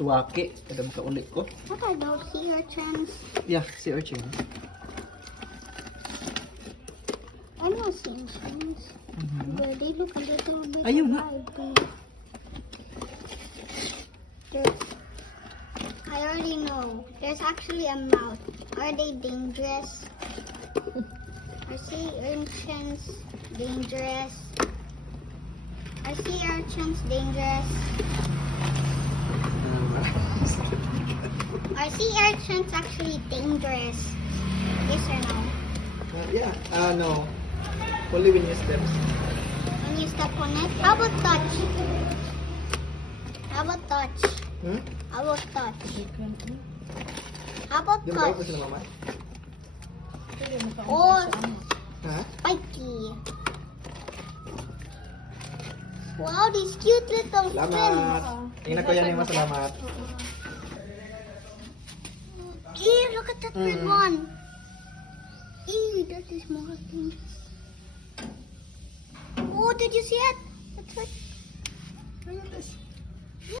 suwaki. Kada makaulit ko. What are those sea urchins? Yeah, sea urchin. I know sea urchins. But they look a little bit Ayun nga. alive too. I already know. There's actually a mouth. Are they dangerous? Are sea urchins dangerous? Are sea urchins dangerous? Are sea urchins actually dangerous? Yes or no? Yeah, no. Only when you steps. When you step on it? How about touch? How about touch? Hmm? How about touch? How about Di ba ko touch? sila mama? Oh, Ha? spiky. Wow, these cute little Salamat. fins. Tingnan ko yan yung masalamat. Ew, look at that big one. Ew, that is more dangerous. Oh, did you see it? That's right. Look at this.